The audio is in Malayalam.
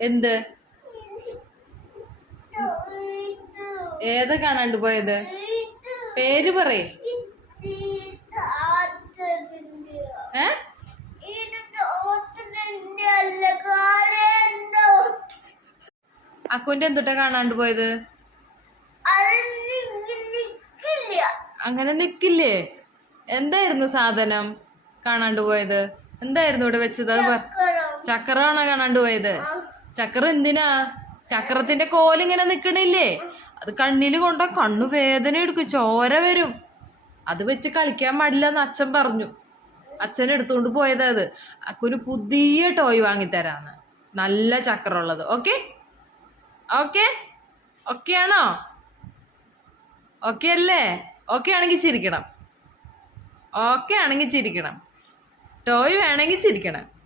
എന്ത്? ഏതാ കാണാണ്ട് പോയത്? പേര് പറയേ. ഏ? അക്കുവിന്റെ എന്തുട്ടാ കാണാണ്ട് പോയത്? അങ്ങനെ നിക്കില്ലേ? എന്തായിരുന്നു സാധനം കാണാണ്ട് പോയത്? എന്തായിരുന്നു ഇവിടെ വെച്ചത്? അത് ചക്രമാണോ കാണാണ്ട് പോയത്? ചക്രം എന്തിനാ? ചക്രത്തിന്റെ കോലിങ്ങനെ നിക്കണില്ലേ? അത് കണ്ണിൽ കൊണ്ട കണ്ണു വേദന എടുക്കും ചോര വരും. അത് വെച്ച് കളിക്കാൻ പാടില്ല എന്ന് അച്ഛൻ പറഞ്ഞു. അച്ഛൻ എടുത്തുകൊണ്ട് പോയത് അത്. അക്കൊരു പുതിയ ടോയ് വാങ്ങിത്തരാന്ന്. നല്ല ചക്രമുള്ളത്. ഓക്കെ ഓക്കെ ഓക്കെ ആണോ? ഓക്കെ അല്ലേ? ഓക്കെ ആണെങ്കിൽ ചിരിക്കണം. ഓക്കെ ആണെങ്കിൽ ചിരിക്കണം. ടോയ് വേണമെങ്കിൽ ചിരിക്കണം.